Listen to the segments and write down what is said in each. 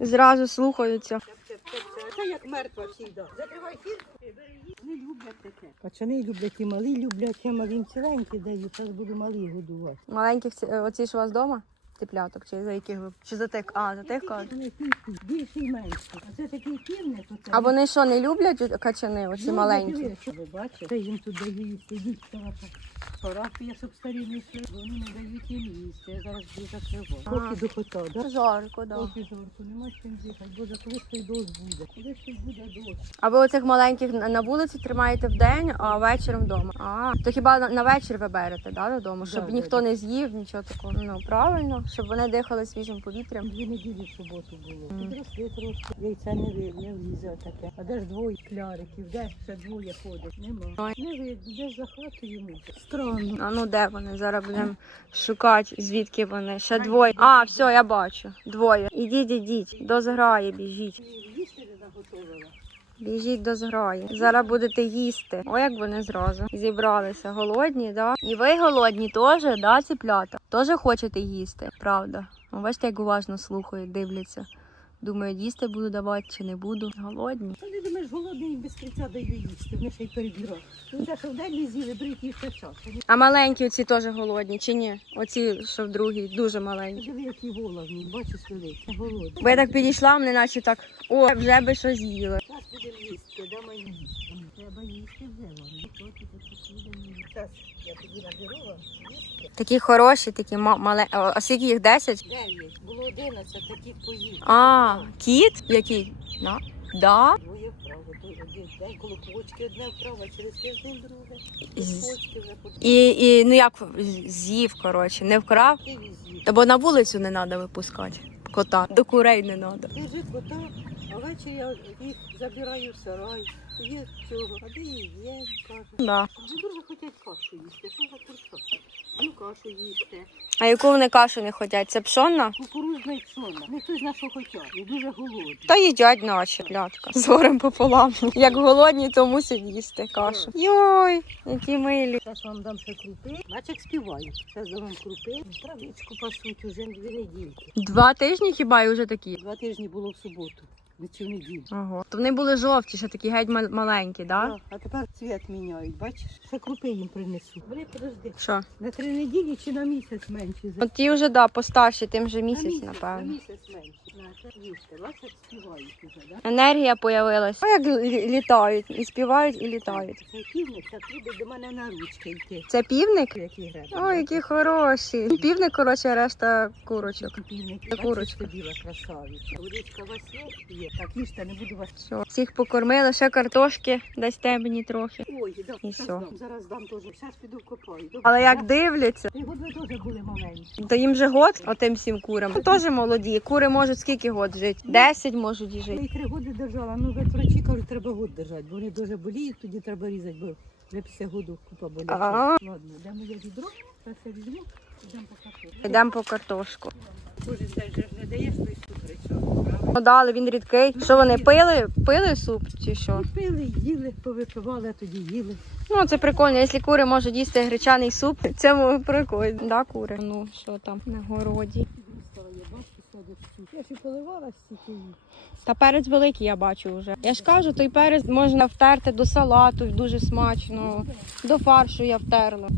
Зразу слухаються. Це як мертва всіда. Закривай фір. Вони люблять таке. Качани люблять і малі люблять, я малим ціленькі даю, зараз буду малі годувати. Маленьких ці- оці ж у вас вдома? Тепляток, чи за яких ви? Чи за тих? А, за тих кажуть. Вони кількі, більше і менше. А це такий півник. оце. А вони що, не люблять качани, оці Ну, маленькі? дивися, Ви бачите, їм тут даю їсти. Йдіть, собака. Парафія, щоб старі не йшли. Вони не дають їм їсти. Я зараз буду закривати. А. Поки до кота, да? Жарко, да. Поки жарко, нема чим дихати. Боже, коли ж той дощ буде? Коли той буде дощ? А ви оцих маленьких на на вулиці тримаєте вдень, а вечором вдома. А, то хіба на, на вечір ви берете, да, додому? Щоб Да, ніхто да, не з'їв, нічого такого. Ну правильно, щоб вони дихали свіжим повітрям. Дві неділі в суботу було. Підросли трошки. Яйця не ви- не влізе таке. А де ж двоє кляриків? Де ще двоє ходять? Нема. Не видно, де ж за хатою може. Странно. А ну де вони? Зараз будемо шукати, звідки вони. Ще двоє. А, все, я бачу. Двоє. Ідіть, ідіть, до зграї біжіть. Їсти не наготовила. Біжіть до зграї. Зараз будете їсти. О, як вони зразу зібралися. Голодні, да? І ви голодні теж, да, ціплята? Теж хочете їсти, правда? Ну, Бачите, як уважно слухають, дивляться. Думають, їсти буду давати чи не буду. Голодні. Та ти думаєш, голодний без кінця даю їсти. Вони ще й перебігають. Ну те, що вдень не з'їли, беріть їх ще час. А маленькі оці теж голодні, чи ні? Оці, що в другій, дуже маленькі. диви, які головні, бачиш, великі, голодні. Бо я так підійшла, мене наче так, о, вже би щось з'їли. Зараз будемо їсти, дамо їсти. Треба їсти вже вам. Зараз я тоді наберу вам їсти. Такі хороші, такі маленькі. А скільки їх 10? Дев'ять, було одинадцять, таких поїв. А, кіт? Який? Да. Да? Двоє вправо, дуже день коло почки одне вправо, через тиждень друге. З- Почки вже І, і ну як з'їв, коротше, не вкрав. Ти. Бо на вулицю не треба випускати кота. До курей не треба. Держи кота, а ввечері я їх забираю в сарай. Є цього, а де її є, каже. Да. Вони дуже хочуть кашу їсти. Що за курка? Ну, кашу їсти. А яку вони кашу не хочуть? Це пшонна? Кукурузна і пшона. Не хтось знає, що хочуть. І дуже голодні. Та їдять наче клятка. З горем пополам. Як голодні, то мусять їсти кашу. Йой, які милі. Зараз вам дам ще крупи. Бачиш, як співають. Зараз дам вам крупи. Травичку пасуть уже дві недільки. Два тижні хіба і вже такі? Два тижні було в суботу. Не цю неділю. Ого. То вони були жовті, ще такі геть мал- маленькі, да? А, а тепер цвіт міняють, бачиш? Ще крупи їм принесу. Бери, подожди. Що? На три неділі чи на місяць менше? От ті вже да, постарші, тим же місяць, на напевно. На місяць менше. На, це їсти. Бачиш, співають уже, да? Енергія появилась. О, як лі- літають, і співають, і літають. Це півник, так буде до мене на ручки йти. Це півник? Які грати. Ой, які хороші. Півник, коротше, решта курочок. Півник. Це курочка. Бачиш, біла красавиця. Водичка у вас є? Є. Так, їжте, не буду вас... Все. Всіх покормили, ще картошки дасте мені трохи. Ой, да, І все. дам. Зараз дам теж. Зараз піду вкопаю. Добре? Але як дивляться, Ти год ви теж були маленькі. то їм же год, отим всім курам. Теж молоді. Кури можуть скільки год жити? Десять можуть і Я жити. їх три роки держала, ну ви врачі кажуть, треба год держати, бо вони дуже боліють, тоді треба різати, бо вже після году купа. А. Ладно, де моє відро, зараз я візьму, йдемо по картошку. Ну, дали, він рідкий. Що вони пили? Пили суп чи що? Пили, їли, повипивали, а тоді їли. Ну, це прикольно. Якщо кури можуть їсти гречаний суп, це прикольно. Да, кури? Ну, що там на городі. Я ще поливала стільки. Та перець великий я бачу вже. Я ж кажу, той перець можна втерти до салату, дуже смачно. До фаршу я втерла.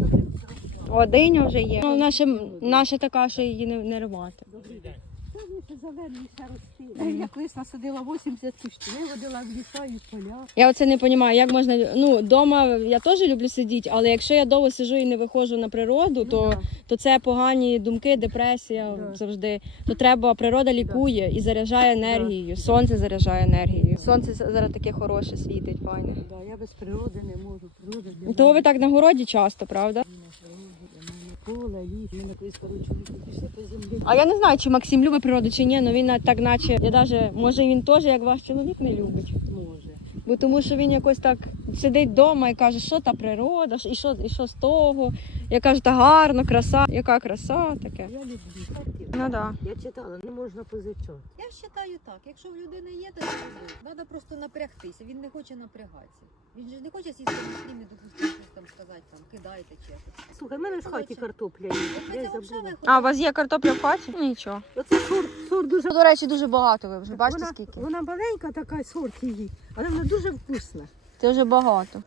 О, диня вже є. Ну, наша, наша така, що її не, не рвати. Добрий день. Та ні, це зелені ще рости. Я колись насадила 80 кущів, виводила в ліса і в поля. Я оце не розумію, як можна. Ну, вдома я теж люблю сидіти, але якщо я довго сижу і не виходжу на природу, то, то це погані думки, депресія Да. завжди. То треба, природа лікує і заряджає енергією. Сонце заряджає енергією. Сонце зараз таке хороше світить, файне. Да, я без природи не можу. Природа для То ви так на городі часто, правда? Поле, ліс, ми на колись пішли по землі. А я не знаю, чи Максим любить природу чи ні, але він так наче, я даже, може він теж, як ваш чоловік, не любить. Може. Бо тому що він якось так сидить вдома і каже, що та природа, і що, і що з того. Я кажу, та гарно, краса, яка краса таке. Я люблю. Ну да. Я читала, не можна позичати. Я вважаю так, якщо в людини є, то треба просто напрягтися. Він не хоче напрягатися. Він же не хоче сісти на стрімі, допустимо, щось там сказати, там, кидайте чи щось. Слухай, в мене в хаті картопля є. Я й забула. А у вас є картопля в хаті? Нічого. Оце сорт, сорт дуже До речі, дуже багато ви вже. Бачите вона, скільки? Вона маленька така сорт її, але вона дуже вкусна. Це вже багато.